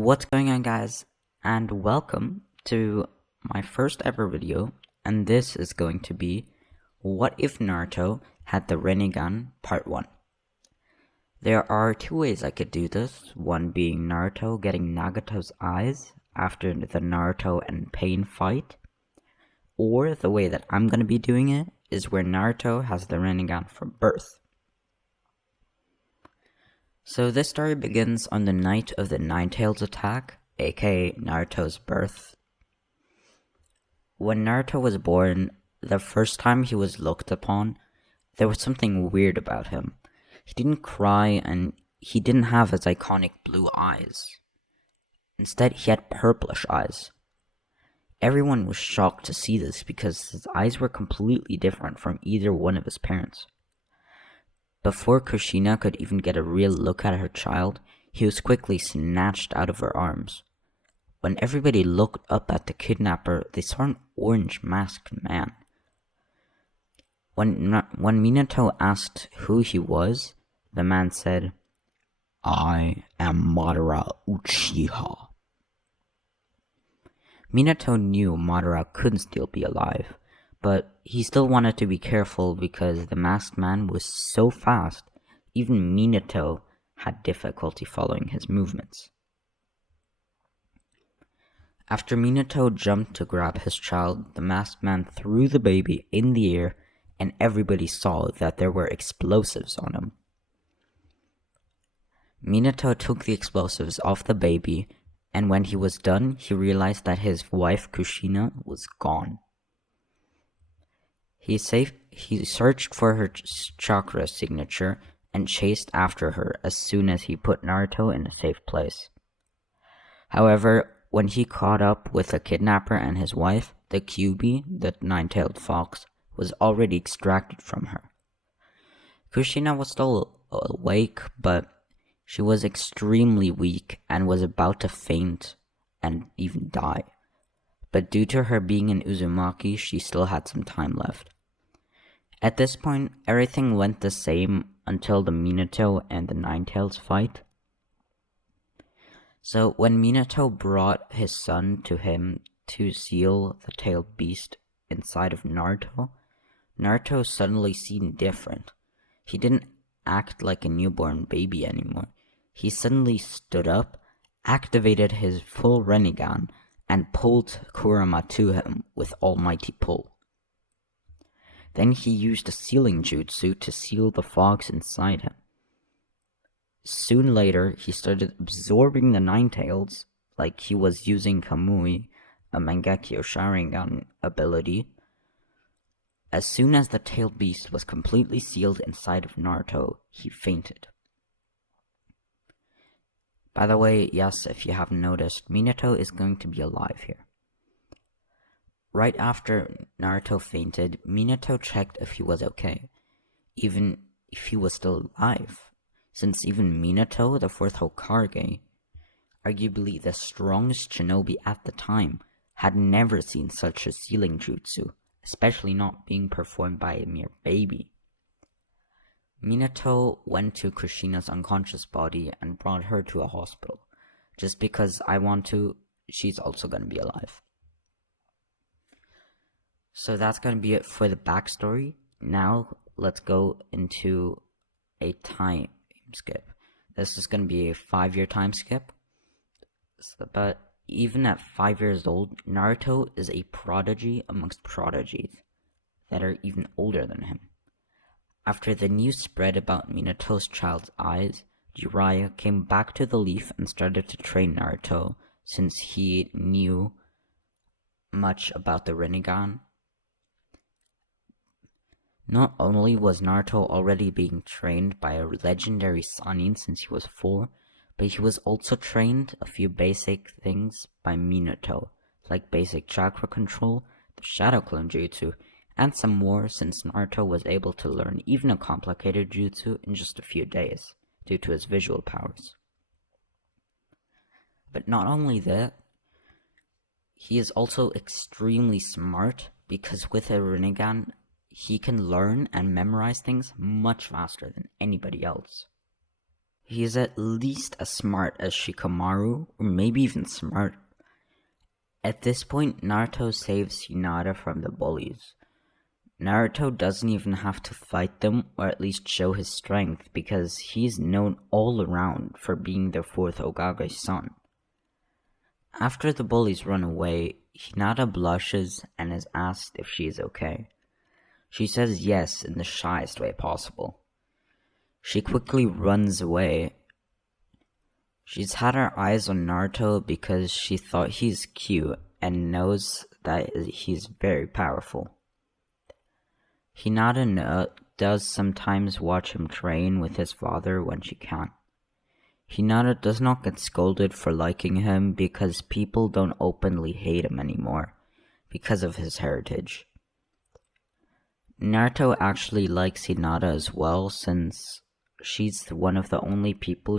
What's going on, guys, and welcome to my first ever video, and this is going to be what if Naruto had the Rinnegan part 1. There are two ways I could do this, one being Naruto getting Nagato's eyes after the Naruto and Pain fight, or the way that I'm going to be doing it is where Naruto has the Rinnegan from birth. So this story begins on the night of the Nine-Tails attack, aka Naruto's birth. When Naruto was born, the first time he was looked upon, there was something weird about him. He didn't cry and he didn't have his iconic blue eyes. Instead, he had purplish eyes. Everyone was shocked to see this because his eyes were completely different from either one of his parents. Before Kushina could even get a real look at her child, he was quickly snatched out of her arms. When everybody looked up at the kidnapper, they saw an orange masked man. When Minato asked who he was, the man said, "I am Madara Uchiha." Minato knew Madara couldn't still be alive, but he still wanted to be careful because the masked man was so fast, even Minato had difficulty following his movements. After Minato jumped to grab his child, the masked man threw the baby in the air and everybody saw that there were explosives on him. Minato took the explosives off the baby, and when he was done, he realized that his wife Kushina was gone. He searched for her chakra signature and chased after her as soon as he put Naruto in a safe place. However, when he caught up with the kidnapper and his wife, the Kyuubi, the nine-tailed fox, was already extracted from her. Kushina was still awake, but she was extremely weak and was about to faint and even die. But due to her being in Uzumaki, she still had some time left. At this point, everything went the same until the Minato and the Nine-Tails fight. So when Minato brought his son to him to seal the tailed beast inside of Naruto, Naruto suddenly seemed different. He didn't act like a newborn baby anymore. He suddenly stood up, activated his full Rinnegan, and pulled Kurama to him with almighty pull. Then he used a sealing jutsu to seal the fox inside him. Soon later, he started absorbing the Nine-Tails like he was using Kamui, a Mangekyo Sharingan ability. As soon as the tailed beast was completely sealed inside of Naruto, he fainted. By the way, yes, if you haven't noticed, Minato is going to be alive here. Right after Naruto fainted, Minato checked if he was okay, even if he was still alive, since even Minato, the fourth Hokage, arguably the strongest shinobi at the time, had never seen such a sealing jutsu, especially not being performed by a mere baby. Minato went to Kushina's unconscious body and brought her to a hospital. Just because I want to, she's also going to be alive. So that's going to be it for the backstory. Now let's go into a time skip. This is going to be a 5-year time skip. But even at 5 years old, Naruto is a prodigy amongst prodigies that are even older than him. After the news spread about Minato's child's eyes, Jiraiya came back to the Leaf and started to train Naruto since he knew much about the Rinnegan. Not only was Naruto already being trained by a legendary Sannin since he was 4, but he was also trained a few basic things by Minato, like basic chakra control, the Shadow Clone Jutsu, and some more since Naruto was able to learn even a complicated jutsu in just a few days, due to his visual powers. But not only that, he is also extremely smart because with a Rinnegan, he can learn and memorize things much faster than anybody else. He's at least as smart as Shikamaru, or maybe even smarter. At this point, Naruto saves Hinata from the bullies. Naruto doesn't even have to fight them or at least show his strength because he's known all around for being the fourth Hokage's son. After the bullies run away, Hinata blushes and is asked if she is okay. She says yes in the shyest way possible. She quickly runs away. She's had her eyes on Naruto because she thought he's cute and knows that he's very powerful. Hinata does sometimes watch him train with his father when she can. Hinata does not get scolded for liking him because people don't openly hate him anymore because of his heritage. Naruto actually likes Hinata as well since she's one of the only people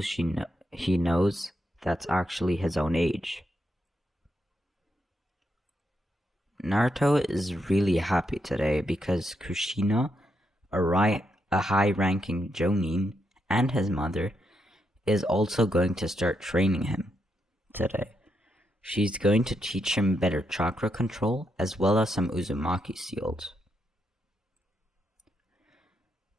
he knows that's actually his own age. Naruto is really happy today because Kushina, a high-ranking Jonin, and his mother is also going to start training him today. She's going to teach him better chakra control as well as some Uzumaki seals.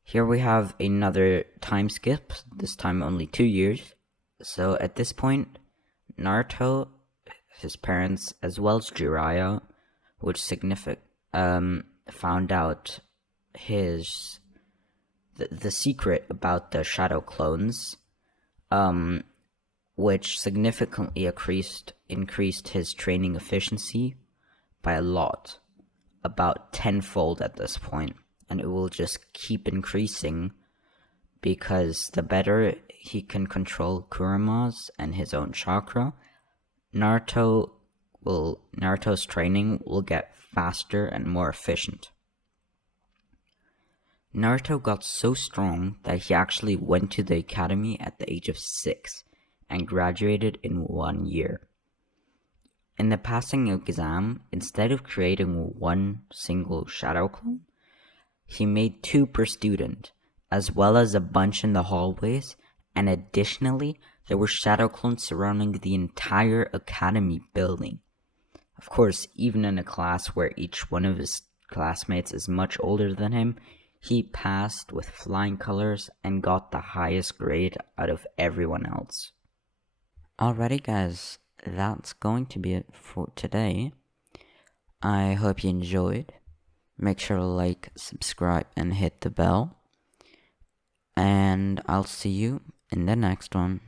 Here we have another time skip, this time only 2 years. So at this point, Naruto, his parents, as well as Jiraiya, which found out the secret about the shadow clones, which significantly increased his training efficiency by a lot, about tenfold at this point, and it will just keep increasing because the better he can control Kurama's and his own chakra, Naruto's training will get faster and more efficient. Naruto got so strong that he actually went to the academy at the age of 6 and graduated in 1 year. In the passing exam, instead of creating one single shadow clone, he made 2 per student, as well as a bunch in the hallways, and additionally, there were shadow clones surrounding the entire academy building. Of course, even in a class where each one of his classmates is much older than him, he passed with flying colors and got the highest grade out of everyone else. Alrighty guys, that's going to be it for today. I hope you enjoyed. Make sure to like, subscribe, and hit the bell. And I'll see you in the next one.